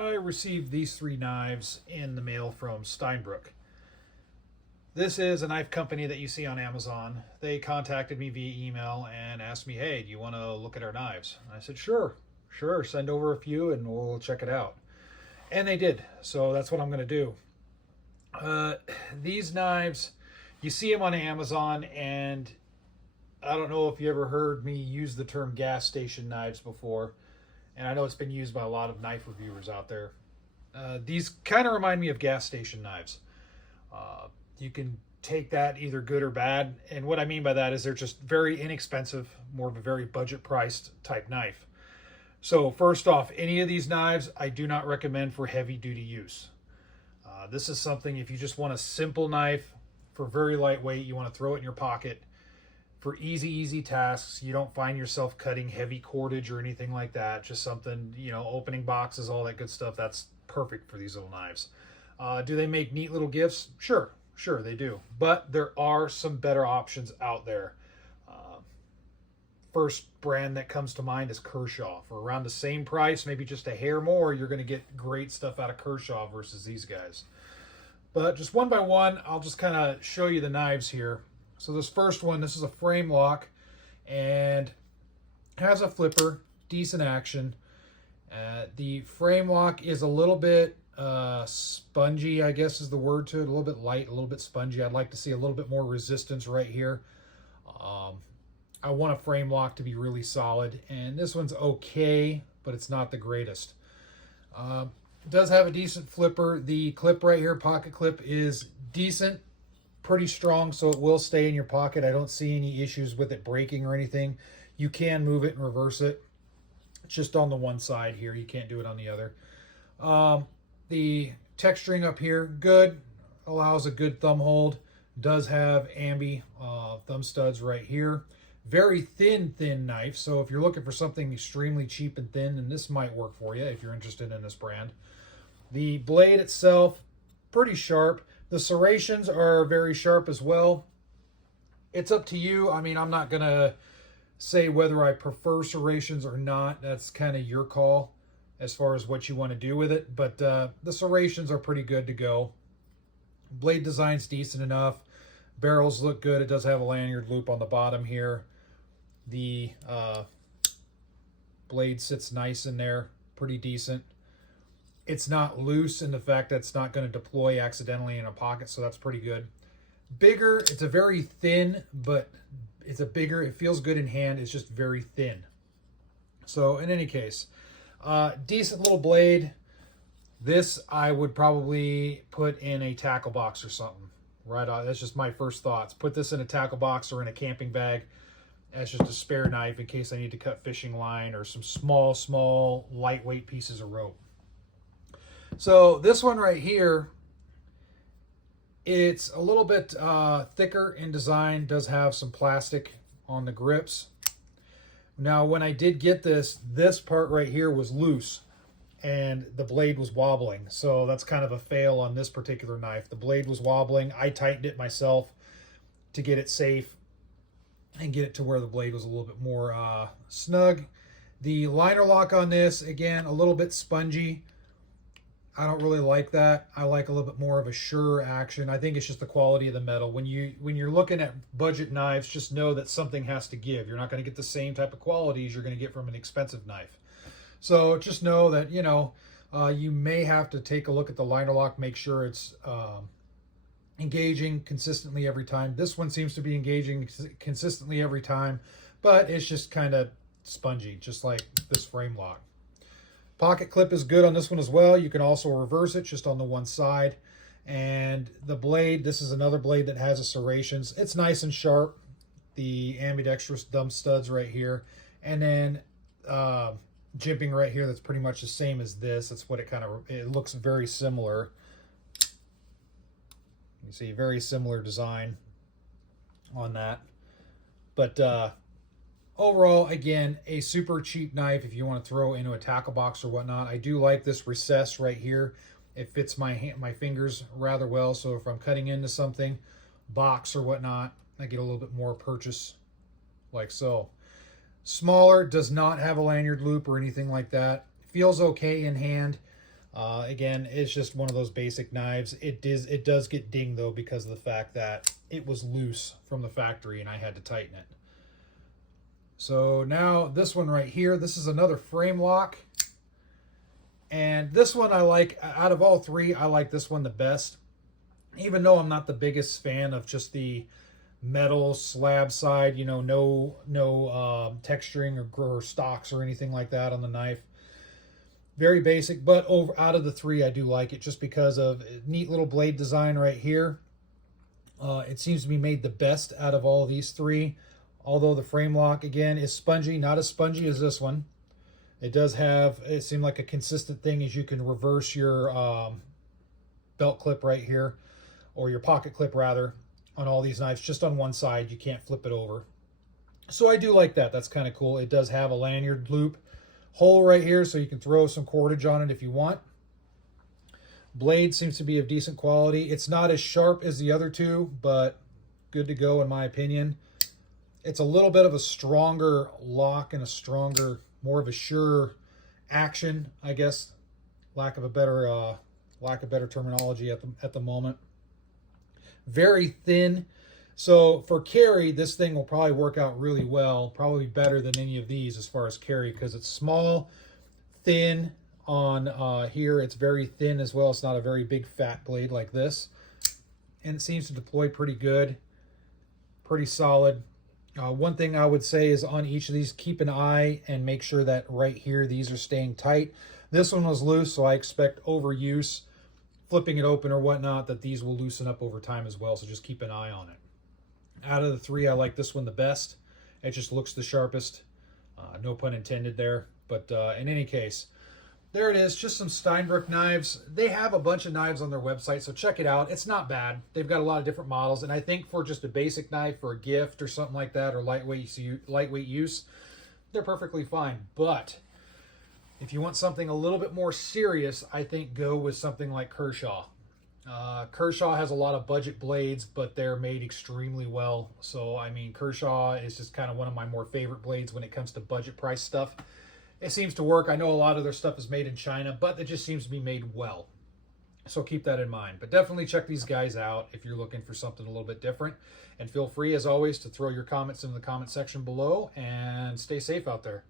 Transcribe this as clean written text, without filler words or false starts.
I received these three knives in the mail from Steinbrucke. This is a knife company that you see on Amazon. They contacted me via email and asked me, hey, do you want to look at our knives? And I said, sure, send over a few and we'll check it out. And they did, so that's what I'm going to do. These knives, you see them on Amazon, and I don't know if you ever heard me use the term gas station knives before, and I know it's been used by a lot of knife reviewers out there. These kind of remind me of gas station knives. You can take that either good or bad, and what I mean by that is they're just very inexpensive, more of a very budget priced type knife. So first off, any of these knives I do not recommend for heavy duty use. This is something, if you just want a simple knife for very lightweight, you want to throw it in your pocket for easy tasks. You don't find yourself cutting heavy cordage or anything like that. Just something, opening boxes, all that good stuff. That's perfect for these little knives. Do they make neat little gifts? Sure, they do. But there are some better options out there. First brand that comes to mind is Kershaw. For around the same price, maybe just a hair more, you're going to get great stuff out of Kershaw versus these guys. But just one by one, I'll just kind of show you the knives here. So this first one, this is a frame lock and has a flipper, decent action. The frame lock is a little bit spongy, I guess is the word to it. A little bit light, a little bit spongy. I'd like to see a little bit more resistance right here. I want a frame lock to be really solid, and this one's okay, but it's not the greatest. It does have a decent flipper. The clip right here, pocket clip, is decent, pretty strong, so it will stay in your pocket. I don't see any issues with it breaking or anything. You can move it and reverse it. It's just on the one side here. You can't do it on the other. The texturing up here, good. Allows a good thumb hold. Does have ambi thumb studs right here. Very thin knife, so if you're looking for something extremely cheap and thin, then this might work for you if you're interested in this brand. The blade itself, pretty sharp. The serrations are very sharp as well. It's up to you. I mean, I'm not going to say whether I prefer serrations or not. That's kind of your call as far as what you want to do with it, but the serrations are pretty good to go. Blade design's decent enough. Barrels look good. It does have a lanyard loop on the bottom here. The blade sits nice in there, pretty decent. It's not loose in the fact that it's not going to deploy accidentally in a pocket, so that's pretty good. Bigger, it's a very thin, but it feels good in hand. It's just very thin. So in any case, decent little blade. This I would probably put in a tackle box or something. Right on. That's just my first thoughts. Put this in a tackle box or in a camping bag. That's just a spare knife in case I need to cut fishing line or some small, lightweight pieces of rope. So this one right here, it's a little bit thicker in design. Does have some plastic on the grips. Now, when I did get this part right here was loose, and the blade was wobbling. So that's kind of a fail on this particular knife. The blade was wobbling. I tightened it myself to get it safe and get it to where the blade was a little bit more snug. The liner lock on this, again, a little bit spongy. I don't really like that. I like a little bit more of a sure action. I think it's just the quality of the metal. When you're looking at budget knives, just know that something has to give. You're not going to get the same type of quality as you're going to get from an expensive knife. So just know that, you may have to take a look at the liner lock, make sure it's engaging consistently every time. This one seems to be engaging consistently every time, but it's just kind of spongy, just like this frame lock. Pocket clip is good on this one as well. You can also reverse it just on the one side. And the blade, this is another blade that has a serrations. It's nice and sharp. The ambidextrous thumb studs right here. And then jimping right here, that's pretty much the same as this. That's what it looks very similar. You see, very similar design on that. But overall, again, a super cheap knife if you want to throw into a tackle box or whatnot. I do like this recess right here. It fits my fingers rather well. So if I'm cutting into something, box or whatnot, I get a little bit more purchase like so. Smaller, does not have a lanyard loop or anything like that. Feels okay in hand. Again, it's just one of those basic knives. It does get dinged though because of the fact that it was loose from the factory and I had to tighten it. So now this one right here, this is another frame lock. And this one I like, out of all three, I like this one the best. Even though I'm not the biggest fan of just the metal slab side, you know, no texturing or stocks or anything like that on the knife. Very basic, but out of the three, I do like it just because of neat little blade design right here. It seems to be made the best out of all of these three. Although the frame lock, again, is spongy, not as spongy as this one. It does have, it seemed like a consistent thing is you can reverse your belt clip right here, or your pocket clip rather, on all these knives, just on one side. You can't flip it over. So I do like that. That's kind of cool. It does have a lanyard loop hole right here, so you can throw some cordage on it if you want. Blade seems to be of decent quality. It's not as sharp as the other two, but good to go in my opinion. It's a little bit of a stronger lock and a stronger, more of a sure action, I guess. Lack of better terminology at the moment. Very thin. So for carry, this thing will probably work out really well, probably better than any of these as far as carry, because it's small, thin on here. It's very thin as well. It's not a very big fat blade like this. And it seems to deploy pretty good, pretty solid. One thing I would say is on each of these, keep an eye and make sure that right here, these are staying tight. This one was loose, so I expect overuse, flipping it open or whatnot, that these will loosen up over time as well. So just keep an eye on it. Out of the three, I like this one the best. It just looks the sharpest. No pun intended there. But in any case, there it is. Just some Steinbrucke knives. They have a bunch of knives on their website, so check it out. It's not bad. They've got a lot of different models. And I think for just a basic knife for a gift or something like that, or lightweight use, they're perfectly fine. But if you want something a little bit more serious, I think go with something like Kershaw. Kershaw has a lot of budget blades, but they're made extremely well. So, I mean, Kershaw is just kind of one of my more favorite blades when it comes to budget price stuff. It seems to work. I know a lot of their stuff is made in China, but it just seems to be made well. So keep that in mind. But definitely check these guys out if you're looking for something a little bit different. And feel free, as always, to throw your comments in the comment section below, and stay safe out there.